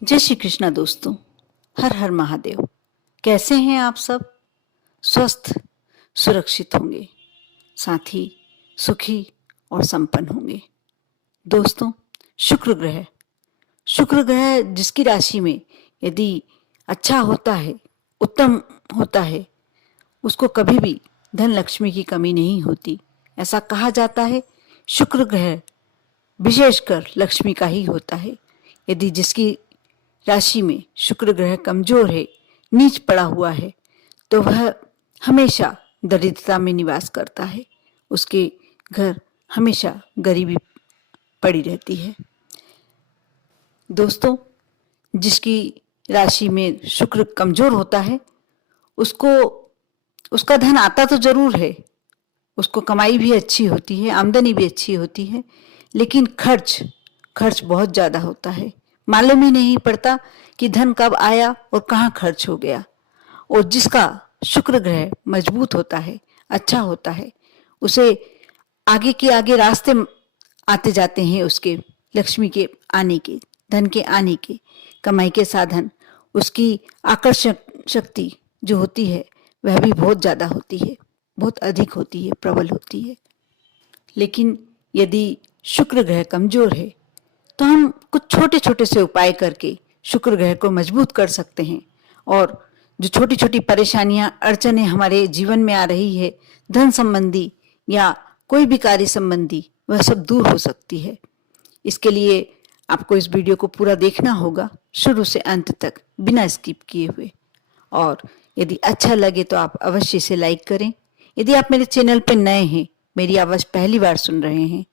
जय श्री कृष्णा दोस्तों। हर हर महादेव। कैसे हैं आप सब? स्वस्थ, सुरक्षित होंगे, साथ ही सुखी और संपन्न होंगे। दोस्तों, शुक्र ग्रह जिसकी राशि में यदि अच्छा होता है, उत्तम होता है, उसको कभी भी धन लक्ष्मी की कमी नहीं होती। ऐसा कहा जाता है शुक्र ग्रह विशेषकर लक्ष्मी का ही होता है। यदि जिसकी राशि में शुक्र ग्रह कमजोर है, नीच पड़ा हुआ है, तो वह हमेशा दरिद्रता में निवास करता है। उसके घर हमेशा गरीबी पड़ी रहती है। दोस्तों, जिसकी राशि में शुक्र कमजोर होता है, उसको उसका धन आता तो जरूर है, उसको कमाई भी अच्छी होती है, आमदनी भी अच्छी होती है, लेकिन खर्च बहुत ज्यादा होता है। मालूम ही नहीं पड़ता कि धन कब आया और कहाँ खर्च हो गया। और जिसका शुक्र ग्रह मजबूत होता है, अच्छा होता है, उसे आगे के आगे रास्ते आते जाते हैं, उसके लक्ष्मी के आने के, धन के आने के, कमाई के साधन। उसकी आकर्षक शक्ति जो होती है वह भी बहुत ज्यादा होती है, बहुत अधिक होती है, प्रबल होती है। लेकिन यदि शुक्र ग्रह कमजोर है तो हम कुछ छोटे छोटे से उपाय करके शुक्र ग्रह को मजबूत कर सकते हैं, और जो छोटी छोटी परेशानियां, अड़चनें हमारे जीवन में आ रही है, धन संबंधी या कोई भी कार्य संबंधी, वह सब दूर हो सकती है। इसके लिए आपको इस वीडियो को पूरा देखना होगा, शुरू से अंत तक, बिना स्किप किए हुए। और यदि अच्छा लगे तो आप अवश्य इसे लाइक करें। यदि आप मेरे चैनल पर नए हैं, मेरी आवाज पहली बार सुन रहे हैं,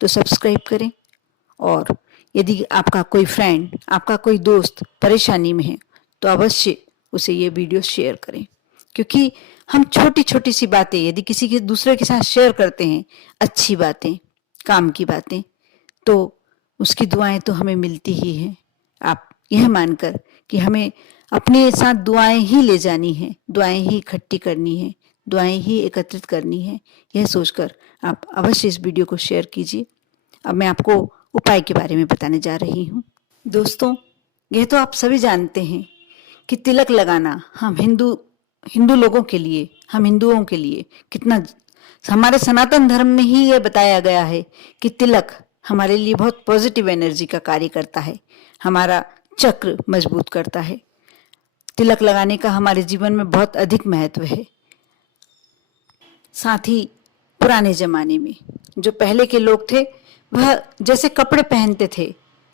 तो सब्सक्राइब करें। और यदि आपका कोई फ्रेंड, आपका कोई दोस्त परेशानी में है, तो अवश्य उसे ये वीडियो शेयर करें। क्योंकि हम छोटी छोटी सी बातें यदि किसी के दूसरे के साथ शेयर करते हैं, अच्छी बातें, काम की बातें, तो उसकी दुआएं तो हमें मिलती ही हैं। आप यह मानकर कि हमें अपने साथ दुआएं ही ले जानी है, दुआएं ही इकट्ठी करनी है, दुआएं ही एकत्रित करनी है, यह सोचकर आप अवश्य इस वीडियो को शेयर कीजिए। अब मैं आपको उपाय के बारे में बताने जा रही हूँ। दोस्तों, यह तो आप सभी जानते हैं कि तिलक लगाना हम हिंदू लोगों के लिए, हम हिंदुओं के लिए कितना, हमारे सनातन धर्म में ही यह बताया गया है कि तिलक हमारे लिए बहुत पॉजिटिव एनर्जी का कार्य करता है, हमारा चक्र मजबूत करता है। तिलक लगाने का हमारे जीवन में बहुत अधिक महत्व है। साथ ही पुराने जमाने में जो पहले के लोग थे, वह जैसे कपड़े पहनते थे,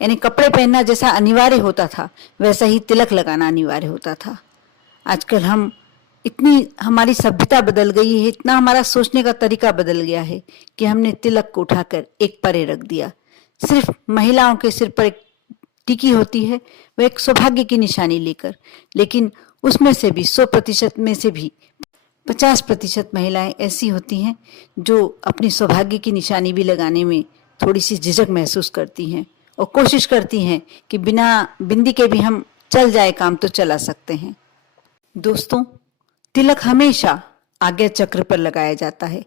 यानी कपड़े पहनना जैसा अनिवार्य होता था, वैसा ही तिलक लगाना अनिवार्य होता था। आजकल इतनी हमारी सभ्यता बदल गई है, इतना हमारा सोचने का तरीका बदल गया है कि हमने तिलक को उठाकर एक परे रख दिया। सिर्फ महिलाओं के सिर पर एक टिकी होती है, वह एक सौभाग्य की निशानी लेकर, लेकिन उसमें से भी 100% में से भी 50% महिलाएं ऐसी होती हैं जो अपनी सौभाग्य की निशानी भी लगाने में थोड़ी सी झिझक महसूस करती हैं और कोशिश करती हैं कि बिना बिंदी के भी हम चल जाए काम तो चला सकते हैं। दोस्तों, तिलक हमेशा आज्ञा चक्र पर लगाया जाता है।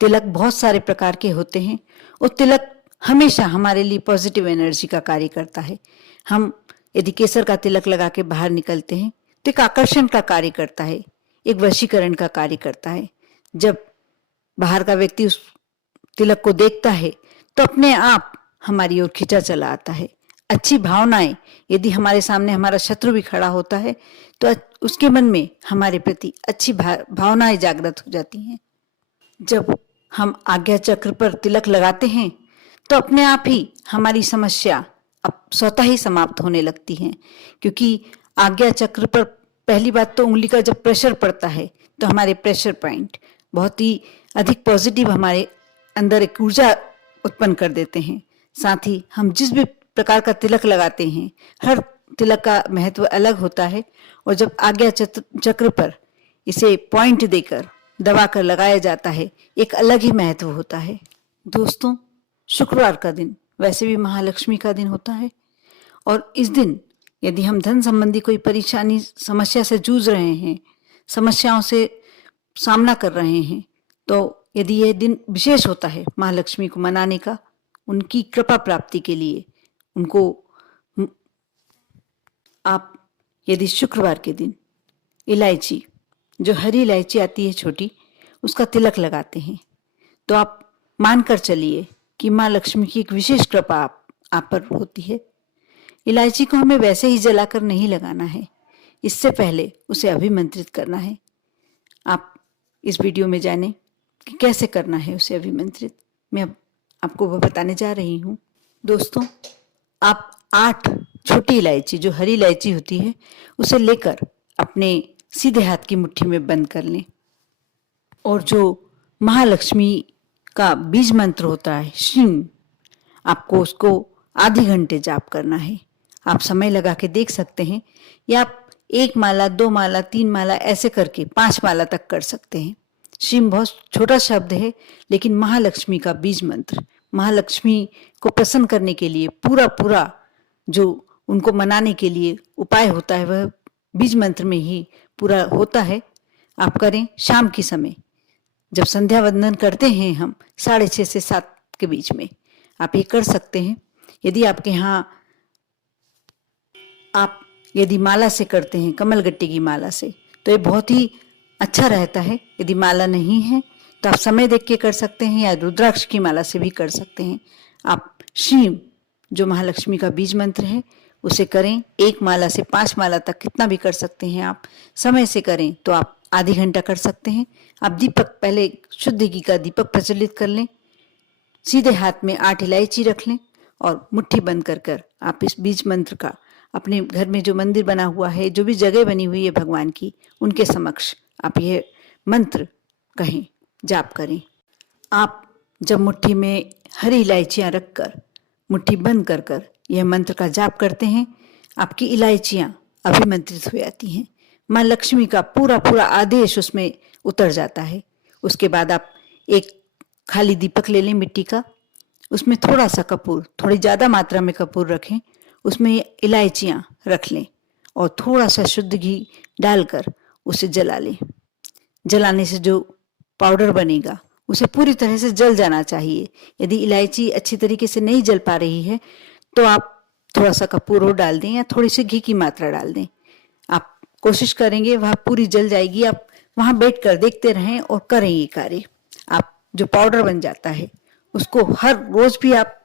तिलक बहुत सारे प्रकार के होते हैं और तिलक हमेशा हमारे लिए पॉजिटिव एनर्जी का कार्य करता है। हम यदि केसर का तिलक लगा के बाहर निकलते हैं तो एक आकर्षण का कार्य करता है, एक वशीकरण का कार्य करता है। जब बाहर का व्यक्ति उस तिलक को देखता है तो अपने आप हमारी ओर खिंचा चला आता है। अच्छी भावनाएं, यदि हमारे सामने हमारा शत्रु भी खड़ा होता है तो उसके मन में हमारे प्रति अच्छी भावनाएं जागृत हो जाती हैं। जब हम आज्ञा चक्र पर तिलक लगाते हैं तो अपने आप ही हमारी समस्या अब स्वतः ही समाप्त होने लगती हैं, क्योंकि आज्ञा चक्र पर पहली बात तो उंगली का जब प्रेशर पड़ता है तो हमारे प्रेशर पॉइंट बहुत ही अधिक पॉजिटिव हमारे अंदर एक ऊर्जा उत्पन्न कर देते हैं। साथ ही हम जिस भी प्रकार का तिलक लगाते हैं, हर तिलक का महत्व अलग होता है, और जब आज्ञा चक्र पर इसे पॉइंट देकर दबाकर लगाया जाता है, एक अलग ही महत्व होता है। दोस्तों, शुक्रवार का दिन वैसे भी महालक्ष्मी का दिन होता है, और इस दिन यदि हम धन संबंधी कोई परेशानी, समस्या से जूझ रहे हैं, समस्याओं से सामना कर रहे हैं, तो यदि यह दिन विशेष होता है महालक्ष्मी को मनाने का, उनकी कृपा प्राप्ति के लिए, उनको आप यदि शुक्रवार के दिन इलायची, जो हरी इलायची आती है छोटी, उसका तिलक लगाते हैं तो आप मानकर चलिए कि माँ लक्ष्मी की एक विशेष कृपा आप पर होती है। इलायची को हमें वैसे ही जलाकर नहीं लगाना है, इससे पहले उसे अभिमंत्रित करना है। आप इस वीडियो में जानें कि कैसे करना है उसे अभिमंत्रित। मैं अब आपको वह बताने जा रही हूँ। दोस्तों, आप 8 छोटी इलायची, जो हरी इलायची होती है, उसे लेकर अपने सीधे हाथ की मुट्ठी में बंद कर लें और जो महालक्ष्मी का बीज मंत्र होता है श्रीं, आपको उसको आधे घंटे जाप करना है। आप समय लगा के देख सकते हैं, या आप 1 माला, 2 माला, 3 माला ऐसे करके 5 माला तक कर सकते हैं। श्रीं बहुत छोटा शब्द है, लेकिन महालक्ष्मी का बीज मंत्र, महालक्ष्मी को प्रसन्न करने के लिए पूरा जो उनको मनाने के लिए उपाय होता है, वह बीज मंत्र में ही पूरा होता है। आप करें शाम के समय, जब संध्या वंदन करते हैं हम 6:30 से 7 के बीच में, आप ये कर सकते हैं। यदि आपके यहाँ आप यदि माला से करते हैं, कमलगट्टे की माला से, तो ये बहुत ही अच्छा रहता है। यदि माला नहीं है तो आप समय देख के कर सकते हैं, या रुद्राक्ष की माला से भी कर सकते हैं। आप श्रीं, जो महालक्ष्मी का बीज मंत्र है, उसे करें। 1 माला से 5 माला तक कितना भी कर सकते हैं। आप समय से करें तो आप आधी घंटा कर सकते हैं। आप दीपक, पहले शुद्ध घी का दीपक प्रज्वलित कर लें, सीधे हाथ में 8 इलायची रख लें और मुट्ठी बंद कर आप इस बीज मंत्र का अपने घर में जो मंदिर बना हुआ है, जो भी जगह बनी हुई है भगवान की, उनके समक्ष आप यह मंत्र कहें, जाप करें। आप जब मुट्ठी में हरी इलायचियाँ रखकर मुट्ठी बंद कर यह मंत्र का जाप करते हैं, आपकी इलायचियाँ अभिमंत्रित हो जाती हैं। माँ लक्ष्मी का पूरा आदेश उसमें उतर जाता है। उसके बाद आप एक खाली दीपक ले लें मिट्टी का, उसमें थोड़ा सा कपूर, थोड़ी ज़्यादा मात्रा में कपूर रखें, उसमें इलायचियाँ रख लें और थोड़ा सा शुद्ध घी डालकर उसे जला लें। जलाने से जो पाउडर बनेगा उसे पूरी तरह से जल जाना चाहिए। यदि इलायची अच्छी तरीके से नहीं जल पा रही है तो आप थोड़ा सा कपूर और डाल दें या थोड़ी सी घी की मात्रा डाल दें। आप कोशिश करेंगे वह पूरी जल जाएगी। आप वहाँ बैठकर देखते रहें और करें ये कार्य। आप जो पाउडर बन जाता है उसको हर रोज भी आप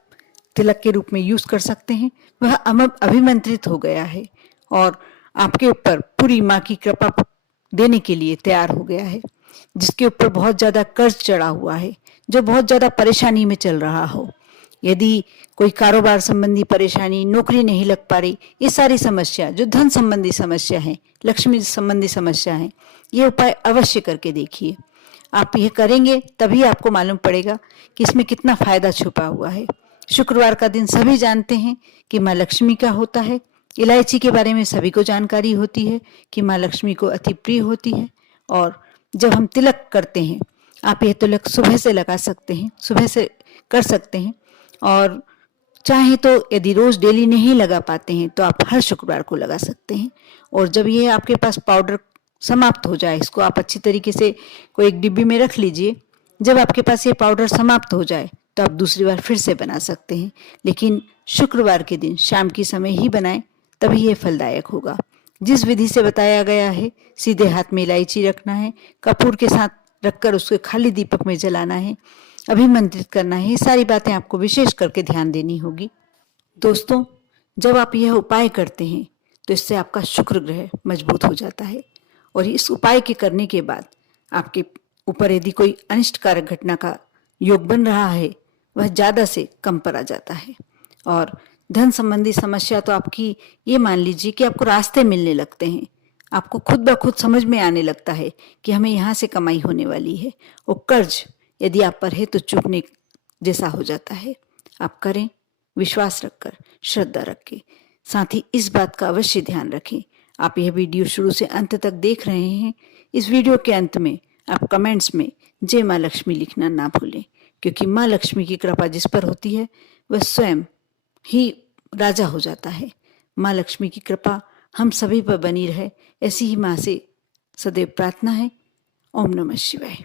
तिलक के रूप में यूज कर सकते हैं। वह अभिमंत्रित हो गया है और आपके ऊपर पूरी माँ की कृपा देने के लिए तैयार हो गया है। जिसके ऊपर बहुत ज्यादा कर्ज चढ़ा हुआ है, जो बहुत ज्यादा परेशानी में चल रहा हो, यदि कोई कारोबार संबंधी परेशानी, नौकरी नहीं लग पा रही, ये सारी समस्या, जो धन संबंधी समस्या है, लक्ष्मी संबंधी समस्या है, ये उपाय अवश्य करके देखिए। आप ये करेंगे तभी आपको मालूम पड़ेगा कि इसमें कितना फायदा छुपा हुआ है। शुक्रवार का दिन सभी जानते हैं कि माँ लक्ष्मी का होता है। इलायची के बारे में सभी को जानकारी होती है कि माँ लक्ष्मी को अति प्रिय होती है। और जब हम तिलक करते हैं, आप यह तिलक सुबह से लगा सकते हैं, सुबह से कर सकते हैं, और चाहे तो यदि रोज डेली नहीं लगा पाते हैं तो आप हर शुक्रवार को लगा सकते हैं। और जब ये आपके पास पाउडर समाप्त हो जाए, इसको आप अच्छी तरीके से कोई एक डिब्बी में रख लीजिए। जब आपके पास ये पाउडर समाप्त हो जाए तो आप दूसरी बार फिर से बना सकते हैं, लेकिन शुक्रवार के दिन शाम के समय ही बनाएं, तभी ये फलदायक होगा। जिस विधि से बताया गया है, सीधे हाथ में इलायची रखना है, कपूर के साथ रखकर उसके खाली दीपक में जलाना है, अभिमंत्रित करना है, ये सारी बातें आपको विशेष करके ध्यान देनी होगी। दोस्तों, जब आप यह उपाय करते हैं तो इससे आपका शुक्र ग्रह मजबूत हो जाता है और इस उपाय के करने के बाद आपके ऊपर यदि कोई अनिष्टकारक घटना का योग बन रहा है, वह ज़्यादा से कम पर आ जाता है। और धन संबंधी समस्या तो आपकी, ये मान लीजिए कि आपको रास्ते मिलने लगते हैं, आपको खुद ब खुद समझ में आने लगता है कि हमें यहाँ से कमाई होने वाली है। वो कर्ज यदि आप पर है तो चूकने जैसा हो जाता है। आप करें, विश्वास रखकर, श्रद्धा रख के। साथ ही इस बात का अवश्य ध्यान रखें, आप यह वीडियो शुरू से अंत तक देख रहे हैं, इस वीडियो के अंत में आप कमेंट्स में जय माँ लक्ष्मी लिखना ना भूलें, क्योंकि माँ लक्ष्मी की कृपा जिस पर होती है वह स्वयं ही राजा हो जाता है। माँ लक्ष्मी की कृपा हम सभी पर बनी रहे, ऐसी ही माँ से सदैव प्रार्थना है। ओम नमः शिवाय।